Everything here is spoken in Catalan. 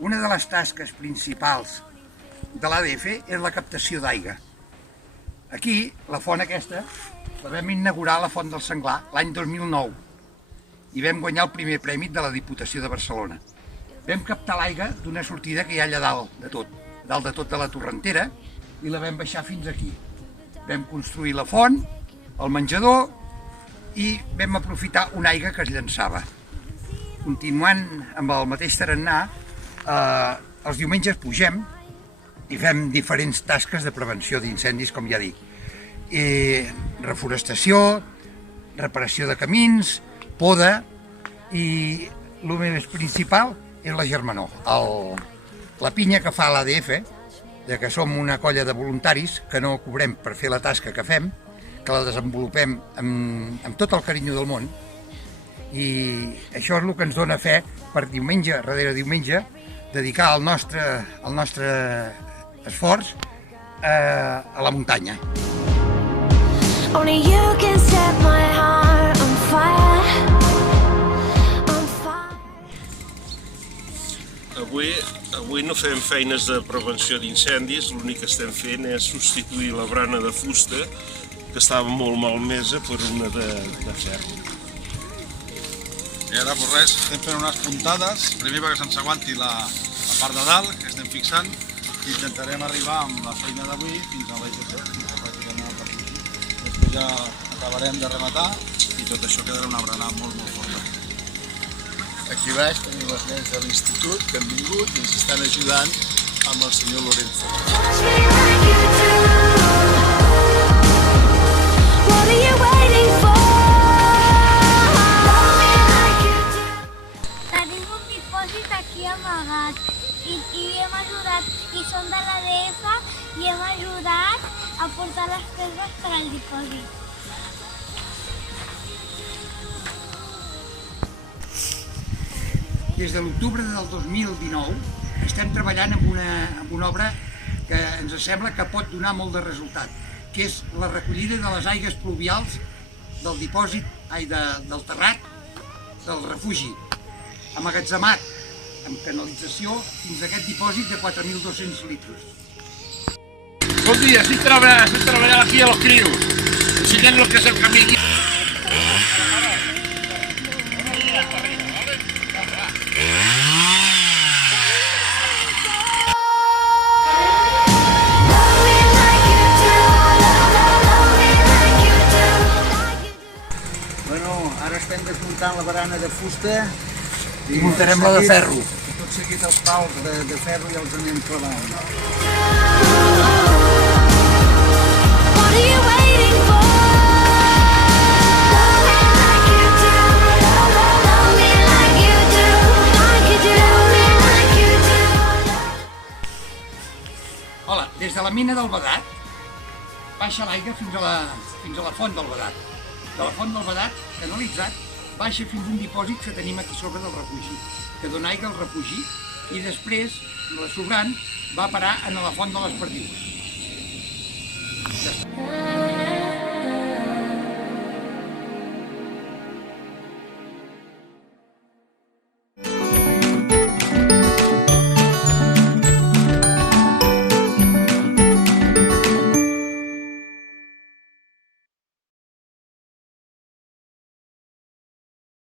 Una de les tasques principals de l'ADF és la captació d'aigua. Aquí, la font aquesta, la vam inaugurar a la Font del Senglar l'any 2009 i vam guanyar el primer premi de la Diputació de Barcelona. Vam captar l'aigua d'una sortida que hi ha allà dalt de tot de la torrentera, i la vam baixar fins aquí. Vam construir la font, el menjador, i vam aprofitar una aigua que es llançava. Continuant amb el mateix tarannà, els diumenges pugem i fem diferents tasques de prevenció d'incendis, com ja dic. Reforestació, reparació de camins, poda, i el més principal és la germanor. La pinya que fa l'ADF, que som una colla de voluntaris que no cobrem per fer la tasca que fem, que la desenvolupem amb tot el carinyo del món, i això és el que ens dona fe per diumenge darrere diumenge dedicar el nostre esforç a la muntanya. Only you can set my heart on fire, on fire. Avui no fem feines de prevenció d'incendis, l'únic que estem fent és substituir la brana de fusta, que estava molt malmesa, per una de ferro. I ara, pues res, estem fent unes puntades, primer perquè se'ns aguanti la part de dalt, que estem fixant, i intentarem arribar amb la feina d'avui fins a l'EGP, fins a pràcticament el refugi. Després ja acabarem de rematar i tot això quedarà una brana molt forta. Aquí baix tenim els nens de l'institut que han vingut i ens estan ajudant amb el senyor Lorenzo. Tenim un dipòsit aquí amagat i hem ajudat, i som de l'ADF i hem ajudat a portar les pedres per al dipòsit. Des de l'octubre del 2019 estem treballant amb una obra que ens sembla que pot donar molt de resultat, que és la recollida de les aigües pluvials del dipòsit, del terrat, del refugi, amagatzemat amb canalització fins a aquest dipòsit de 4.200 litres. Bon dia, estic treballant aquí a los críos, ensenyant lo que és el camí. Ara estem desmuntant la barana de fusta i muntarem la de ferro. Tot seguit els pals de ferro i els anem clavant. Hola, des de la mina del Vedat baixa l'aigua fins a la font del Vedat. De la font del Vedat, canalitzat, baixa fins a un dipòsit que tenim aquí sobre del refugi, que dona aigua al refugi, i després, la sobrant, va parar a la font de les Perdius.